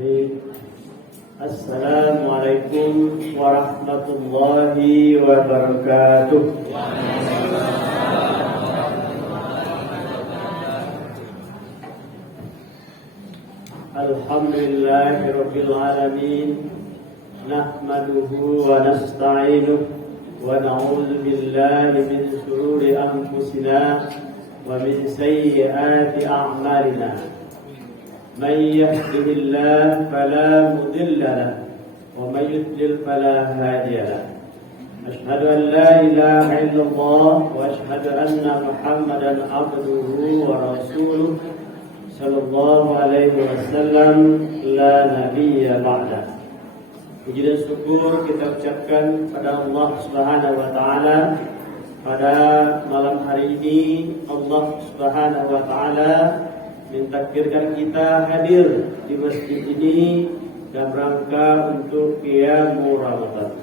Bismillahirrahmanirrahim. Assalamualaikum warahmatullahi wabarakatuh. Alhamdulillahirabbil alamin. Nahmaduhu wa nasta'inuhu wa na'udzu billahi min shururi anfusina wa min sayyiati a'malina. Man yahdihillahu fala mudilla lahu wa man yudlil fala hadiya lahu. Asyhadu an la ilaha illallah wa asyhadu anna Muhammadan abduhu wa rasuluh sallallahu alaihi wasallam la nabiyya ba'da. Puji dan syukur kita ucapkan pada Allah Subhanahu wa taala. Pada malam hari ini Allah Subhanahu wa taala mentakdirkan kita hadir di masjid ini dalam rangka untuk qiyamul Ramadan.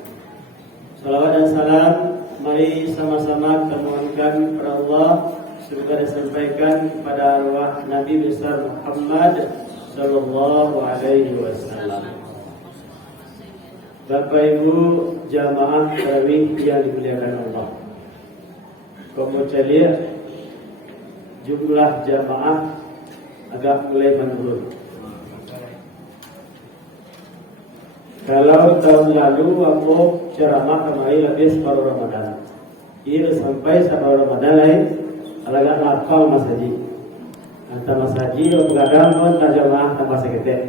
Salawat dan salam mari sama-sama kita mohonkan kepada Allah semoga disampaikan kepada arwah Nabi besar Muhammad sallallahu alaihi wasallam. Bapak Ibu jamaah tarawih yang dimuliakan Allah. Kamu lihat jumlah jamaah agak mulai menurun. Kalau tahun lalu aku ceramah kemarin lebih separuh Ramadan. Ini sampai separuh Ramadan lain agak nakal Mas Haji. Antara Mas Haji kadang pun jamaah tambah seketek.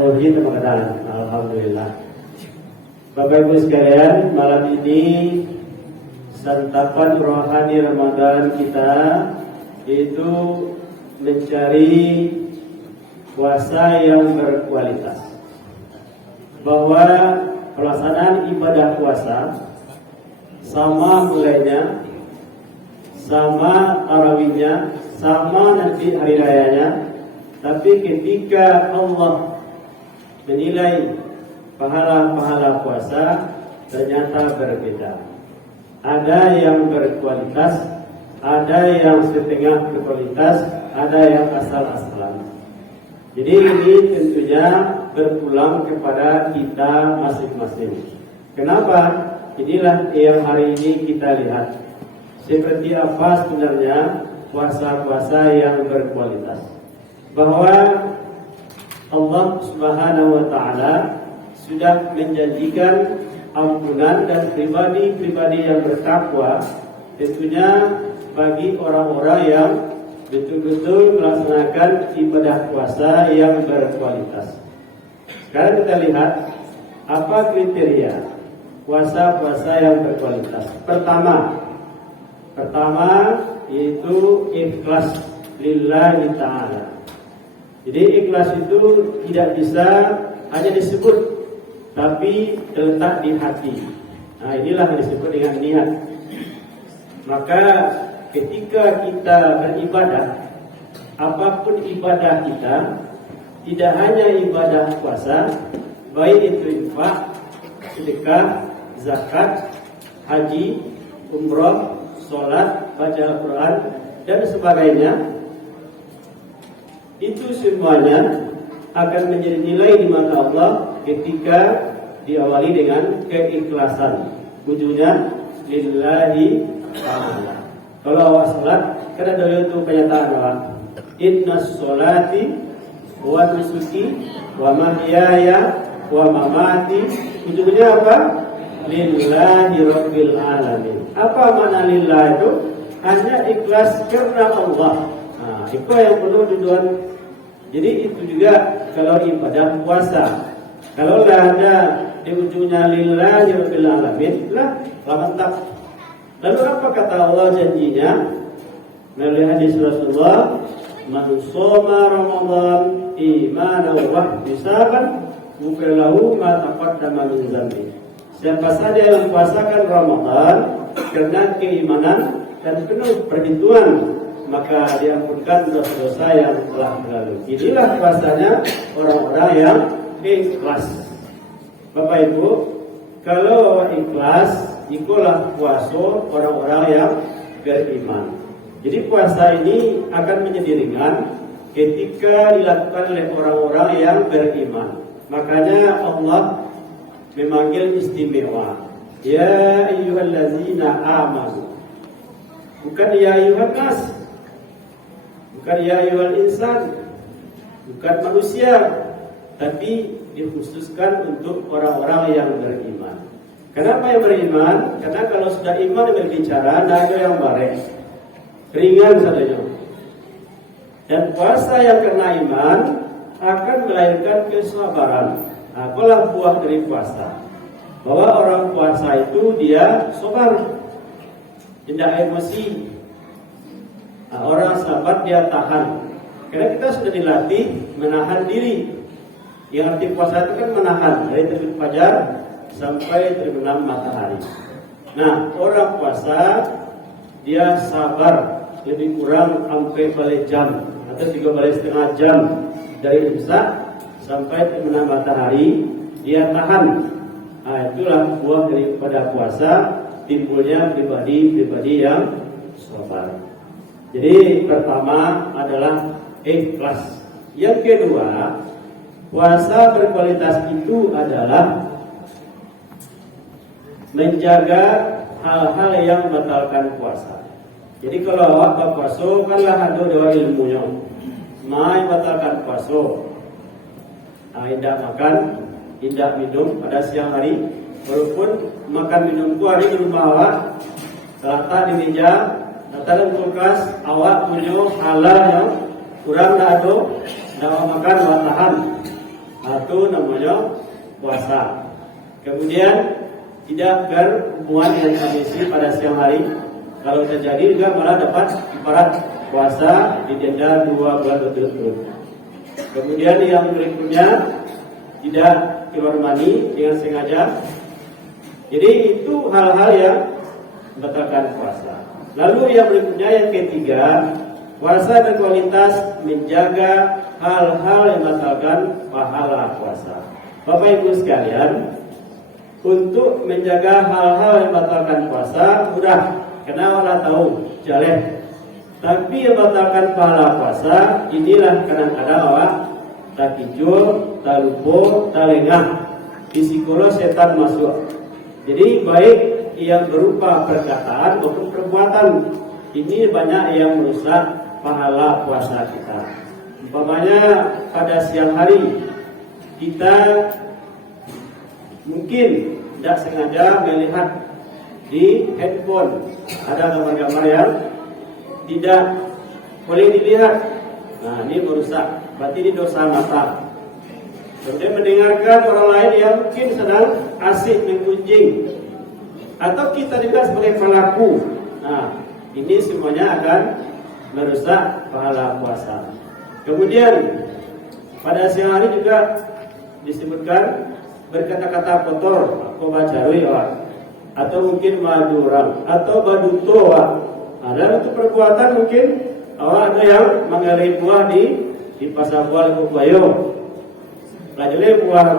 Oh gitu makadang. Alhamdulillah. Bapak Ibu sekalian, malam ini santapan rohani Ramadan kita yaitu mencari puasa yang berkualitas. Bahwa pelaksanaan ibadah puasa sama mulainya, sama tarawihnya, sama nanti hari rayanya, tapi ketika Allah menilai pahala-pahala puasa ternyata berbeda. Ada yang berkualitas, ada yang setengah berkualitas, ada yang asal-asalan. Jadi ini tentunya berpulang kepada kita masing-masing. Kenapa? Inilah yang hari ini kita lihat. Seperti apa sebenarnya puasa-puasa yang berkualitas. Bahwa Allah Subhanahu wa taala sudah menjanjikan ampunan dan pribadi-pribadi yang bertakwa tentunya bagi orang-orang yang betul-betul melaksanakan ibadah puasa yang berkualitas. Sekarang kita lihat apa kriteria puasa-puasa yang berkualitas. Pertama yaitu ikhlas lillahi ta'ala. Jadi ikhlas itu tidak bisa hanya disebut, tapi terletak di hati. Nah inilah yang disebut dengan niat. Maka ketika kita beribadah, apapun ibadah kita, tidak hanya ibadah puasa, baik itu infak, sedekah, zakat, haji, umrah, sholat, baca Al-Quran, dan sebagainya, itu semuanya akan menjadi nilai di mata Allah ketika diawali dengan keikhlasan. Ujungnya lillahi ta'ala. Kalau awak salat, kan ada itu pernyataan awak. Inna sholati wa nusuki wa mahyaya wa mamati. Ujungnya apa? Lillahi rabbil alamin. Apa makna lillah itu? Hanya ikhlas karena Allah. Nah, itu yang perlu tujuan. Jadi itu juga kalau ibadah puasa. Kalau tidak ada di ujungnya lillahi rabbil alamin, lah mantap. Lalu apa kata Allah janjinya? Melalui hadis Rasulullah, "Man shoma Ramadan imanan wa ihtisaban, ghufira lahu ma taqaddama min dzambi." Siapa saja yang puasakan Ramadan karena keimanan dan penuh perhitungan, maka diampunkan dosa-dosa yang telah berlalu. Inilah puasanya orang-orang yang ikhlas. Bapak Ibu, kalau ikhlas, itulah puasa orang-orang yang beriman. Jadi puasa ini akan menjadi ringan ketika dilakukan oleh orang-orang yang beriman. Makanya Allah memanggil istimewa. Ya ayyuhallazina amanu. Bukan ya ayyuhan nas. Bukan ya ayyuhal insan. Bukan manusia, tapi dikhususkan untuk orang-orang yang beriman. Kenapa yang beriman? Karena kalau sudah iman berbicara, tidak ada yang bareng, ringan saja. Dan puasa yang kena iman akan melahirkan kesabaran. Apalah buah dari puasa? Bahwa orang puasa itu dia sabar, tidak emosi. Orang sabar dia tahan. Karena kita sudah dilatih menahan diri. Yang arti puasa itu kan menahan dari terbit fajar sampai terbenam matahari. Nah, orang puasa dia sabar lebih kurang sampai balik jam atau 3,5 jam dari imsak sampai terbenam matahari, dia tahan. Nah, itulah buah daripada puasa, timbulnya pribadi-pribadi yang sabar. Jadi pertama adalah ikhlas. Yang kedua, puasa berkualitas itu adalah menjaga hal-hal yang membatalkan puasa. Jadi kalau awak berpuasa kanlah ada dua ilmunya. Mai batalkan puasa. Tidak makan, tidak minum pada siang hari. Walaupun makan minum itu hari di rumah awak, letak di meja, letak di kulkas, awak punya halal yang kurang dah ada, dah makan tahan. Itu namanya puasa. Kemudian tidak berhubungan dengan kondisi pada siang hari. Kalau terjadi juga malah dapat ibarat puasa didenda 2 bulan berturut-turut. Kemudian yang berikutnya tidak keluar mani dengan sengaja. Jadi itu hal-hal yang membatalkan puasa. Lalu yang berikutnya yang ketiga, puasa berkualitas menjaga hal-hal yang membatalkan pahala puasa. Bapak Ibu sekalian, untuk menjaga hal-hal yang membatalkan puasa mudah, karena orang tahu jalan. Tapi yang membatalkan pahala puasa inilah kadang-kadang awak tak kijul, tak lupa, tak lengah. Psikolog setan masuk. Jadi baik yang berupa perkataan maupun perbuatan, ini banyak yang merusak pahala puasa kita. Umpamanya pada siang hari kita mungkin tidak sengaja melihat di handphone ada gambar-gambar yang tidak boleh dilihat. Nah, ini merusak, berarti ini dosa mata. Kemudian mendengarkan orang lain yang mungkin sedang asik menggunjing, atau kita juga sebagai pelaku. Nah, ini semuanya akan merusak pahala puasa. Kemudian pada siang hari juga disebutkan berkata-kata kotor, kobacarui atau mungkin maduram atau baduto. Ada untuk perbuatan mungkin ada yang mengalih buah di pasar buah Bayo. Lajale buah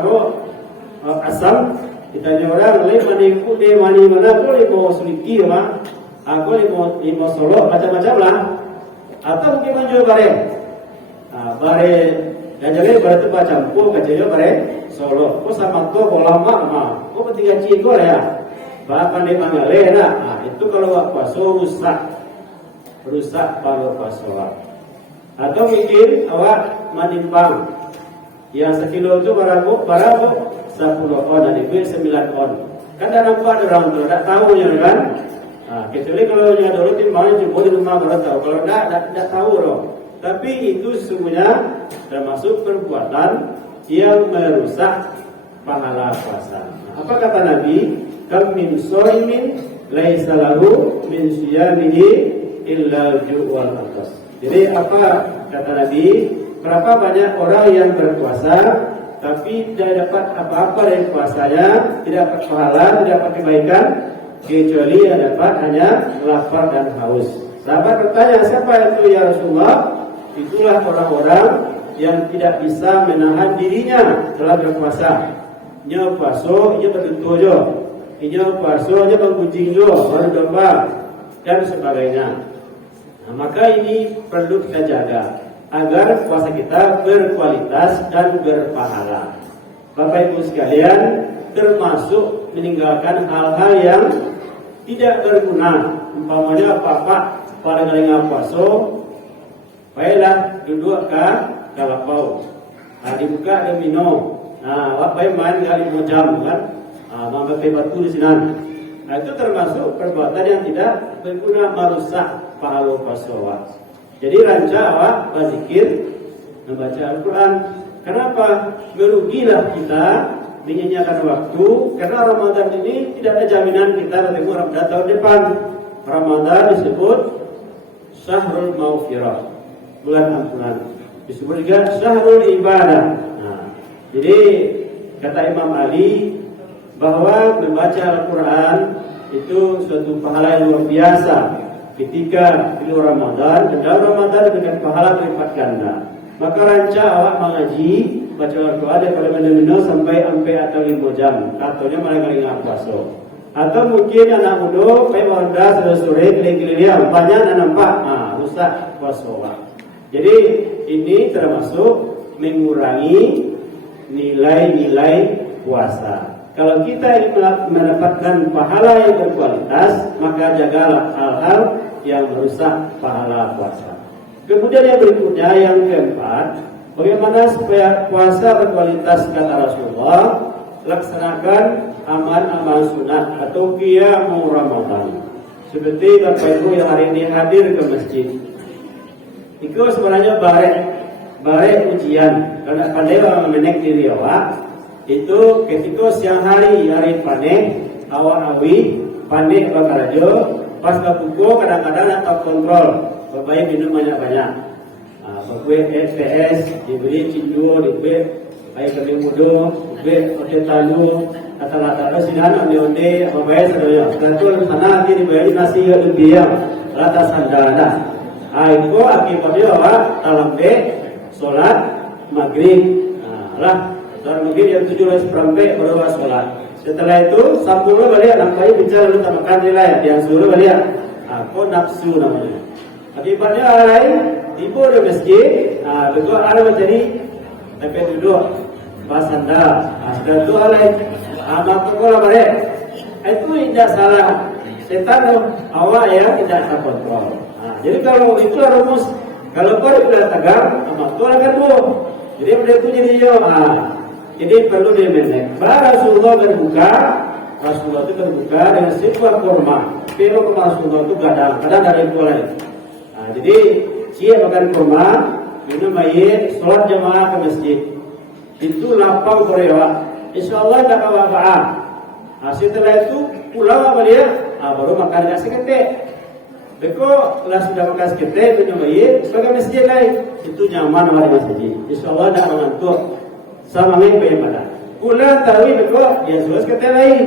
asam, ditanya orang lain maniku de mani mana aku limo suliki aku limo solo macam-macam lah. Atau mungkin menjual bare. Bare lajale bare tu campur kacanya bare solo. Ko sama to ko lama ko petiga ciko ya. Bahkan dia mengalih nah. Itu kalau puasa rusak kalau puasa. Atau mungkin awak menimbang yang 1 kilo itu barang 10 on dan itu 9 on. Kan dah nampak ada orang tu, tak tahu je kan. Kecuali kalau yang dulu timbangnya cuma di rumah baru tahu. Kalau tak tahu loh. Tapi itu sesungguhnya termasuk perbuatan yang merusak pahala puasa. Apa kata Nabi? Kam min shaimin laisa lahu min siyamihi illa al-ju' wal atas. Jadi apa kata Nabi? Berapa banyak orang yang berpuasa tapi tidak dapat apa-apa dari puasanya, tidak dapat pahala, tidak dapat kebaikan, kecuali yang dapat hanya lapar dan haus. Sahabat bertanya, siapa itu ya Rasulullah? Itulah orang-orang yang tidak bisa menahan dirinya dalam berpuasa. Nya puasa, nya bertentu jo. Nya puasa, nya bergunjing jo, baru domba dan sebagainya. Nah, maka ini perlu kita jaga. agar puasa kita berkualitas dan berpahala. Bapak Ibu sekalian, termasuk meninggalkan hal-hal yang tidak berguna. Umpamanya apa-apa pada kali ngapuaso, baiklah duduk ke kalapau, dibuka dan minum. Apa yang main kali mau jam kan, pakai batu di sini. Itu termasuk perbuatan yang tidak berguna, merusak pahala puasa. Jadi ranca awak berzikir, membaca Al-Quran. Kenapa? Merugilah kita menyanyiakan waktu, karena Ramadan ini tidak ada jaminan kita bertemu Ramadan tahun depan. Ramadan disebut Syahrul Maghfirah, bulan ampunan. Disebut juga Syahrul Ibadah. Jadi kata Imam Ali bahwa membaca Al-Quran itu suatu pahala yang luar biasa ketika di luar Ramadan, dan dalam Ramadan dengan pahala berlipat ganda. Maka ranca awak mengaji baca Al-Quran daripada mana-mana sampai atau 5 jam, katanya malah kali ngapuaso. Atau mungkin anak muda kayak warga sudah sore keliling-keliling banyak dan nampak rusak puasa. Jadi ini termasuk mengurangi nilai-nilai puasa. Kalau kita ingin mendapatkan pahala yang berkualitas, maka jagalah hal-hal yang merusak pahala puasa. Kemudian yang berikutnya, yang keempat, bagaimana supaya puasa berkualitas kata Rasulullah, laksanakan amal-amal sunat atau qiyamul Ramadan. Seperti Bapak Ibu yang hari ini hadir ke masjid, itu sebenarnya barek ujian. Karena pandai orang menek diri awak, itu ketika siang hari panen, awak awi panen bakal aja, pas kebuku kadang-kadang atau kontrol, bapak minum banyak-banyak. Bapak SPS diberi cindu, diberi air kami muda, diberi otot talu, rata-rata sinan onde bapak saudara. Tentu sana nanti diberi nasi lebih yang rata sandana. Itu akibatnya awak talambe sholat maghrib. Sholat maghrib yang 7:30 baru sholat. Setelah itu sambunglah balik, nampai bicara lalu makan nilai yang suruh balik. Kok nafsu namanya. Akibatnya lain tiba di masjid, betul ada menjadi tapi duduk pas anda. Sudah tu lain, maka balik. Itu tidak salah. Setan awak ya tidak terkontrol. Jadi kalau itu rumus, kalau kau tidak tegar, itu akan dua. Jadi benda itu jadi jadi perlu dimenek. Rasulullah berbuka, Rasulullah itu berbuka dengan sebuah kurma. Pero kurma Rasulullah itu kadang dari dua lain. Jadi siap makan kurma, minum air, sholat jamaah ke masjid. Itu lapang korea. Insya Allah tak apa-apa. Setelah itu pulang apa dia? Baru makan nasi ketek. Beko lah sudah makan sekete minum air, sebagai masjid lain itu nyaman sama masjid. Insya Allah tidak mengantuk sama mimpi pada. Pulang tahu beko dia sudah sekete lain.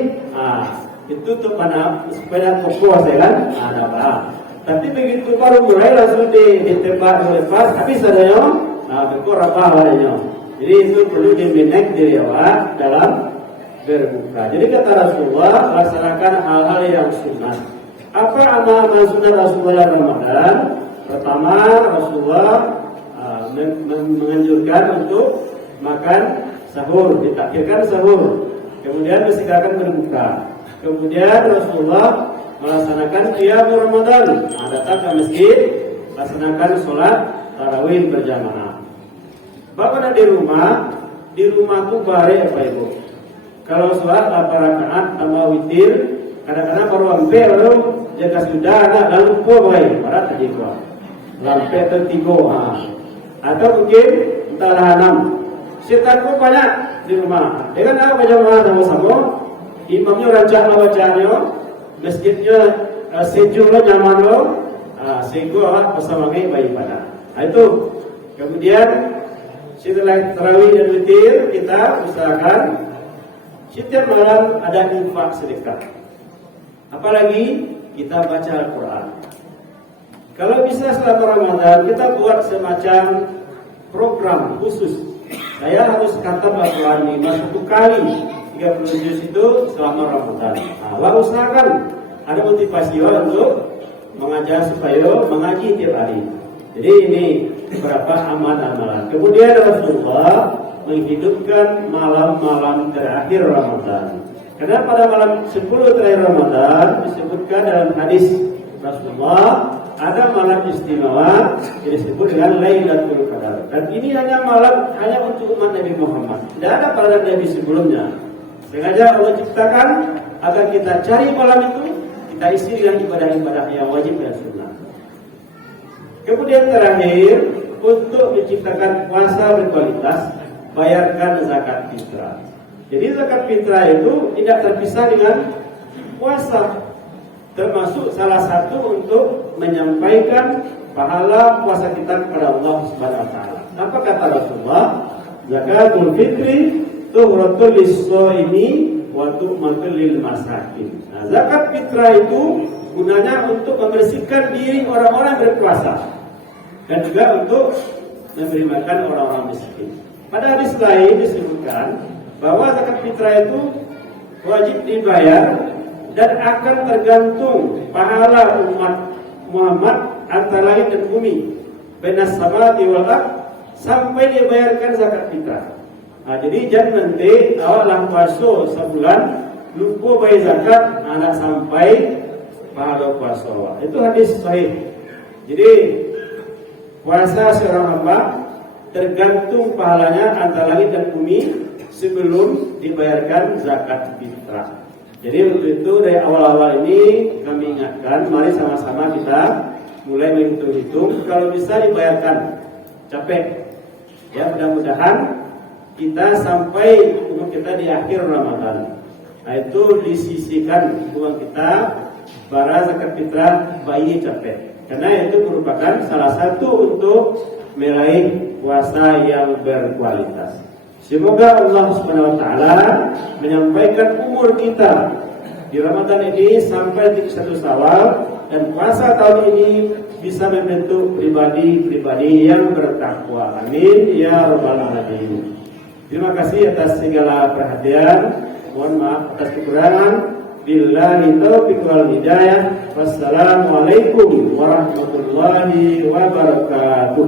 Itu tuh pada sepeda kokoh saya kan, ada apa? Tapi begitu baru mulai langsung ditembak lepas, habis adanya, beko rapah adanya. Jadi itu perlu dimenek diri awak dalam berbuka. Jadi kata Rasulullah, laksanakan hal-hal yang sunat. Apa amal sunat Rasulullah Ramadan? Pertama, Rasulullah menganjurkan untuk makan sahur, ditakhirkan sahur. Kemudian disegerakan berbuka. Kemudian Rasulullah melaksanakan qiyamul Ramadan. Datang ke masjid, laksanakan sholat tarawih berjamaah. Bapak di rumah tuh bare apa ibu? Kalau sholat 8 rakaat tambah witir, kadang-kadang baru hampir lalu jaga sudah ada lalu baik barat tadi gua lampe tertigo atau mungkin entahlah 6 setan pun banyak di rumah dengan apa jamaah sama-sama imamnya rancang bacanya masjidnya sejumlah nyaman lo sehingga bersama baik pada itu. Kemudian setelah tarawih dan witir kita usahakan setiap malam ada infak sedekah. Apalagi kita baca Al-Quran. Kalau bisa setelah Ramadan kita buat semacam program khusus. Saya harus khatam Al-Quran 1 kali 30 juz itu selama Ramadan. Usahakan ada motivasi untuk mengajar supaya mengaji tiap hari. Jadi ini beberapa amalan-amalan. Kemudian Rasulullah menghidupkan malam-malam terakhir Ramadan. Karena pada malam 10 terakhir Ramadan disebutkan dalam hadis Rasulullah ada malam istimewa yang disebut dengan Lailatul Qadar. Dan ini hanya malam hanya untuk umat Nabi Muhammad. Tidak ada pada nabi sebelumnya. Sengaja Allah ciptakan agar kita cari malam itu, kita isi dengan ibadah-ibadah yang wajib dan sunnah. Kemudian terakhir, untuk menciptakan puasa berkualitas, bayarkan zakat fitrah. Jadi zakat fitrah itu tidak terpisah dengan puasa, termasuk salah satu untuk menyampaikan pahala puasa kita kepada Allah Subhanahu wa taala. Apa kata Rasulullah? Zakatul fitri tuhratul lis-shaimi wa tu'matul lil masakin. Nah, zakat fitrah itu gunanya untuk membersihkan diri orang-orang berpuasa dan juga untuk memberi makan orang-orang miskin. Pada hadis lain disebutkan bahwa zakat fitrah itu wajib dibayar dan akan tergantung pahala umat Muhammad antara langit dan bumi, benas samawati wal ardh, sampai dibayarkan zakat fitrah. Nah, jadi jangan nanti awal puasa sebulan lupa bayar zakat, anak sampai pahala puasa. Itu hadis sahih. Jadi puasa seorang hamba tergantung pahalanya antara langit dan bumi sebelum dibayarkan zakat fitrah. Jadi untuk itu dari awal-awal ini kami ingatkan, mari sama-sama kita mulai menghitung-hitung. Kalau bisa dibayarkan, capek. Ya, mudah-mudahan kita sampai umur kita di akhir Ramadan. Nah, itu disisihkan uang kita para zakat fitrah bayi capek. Karena itu merupakan salah satu untuk meraih puasa yang berkualitas. Semoga Allah Subhanahu wa taala menyampaikan umur kita di Ramadan ini sampai 31 Syawal, dan puasa tahun ini bisa membentuk pribadi-pribadi yang bertakwa. Amin ya rabbal alamin. Terima kasih atas segala perhatian. Mohon maaf atas kekurangan. Billahi taufiq wal hidayah. Wassalamualaikum warahmatullahi wabarakatuh.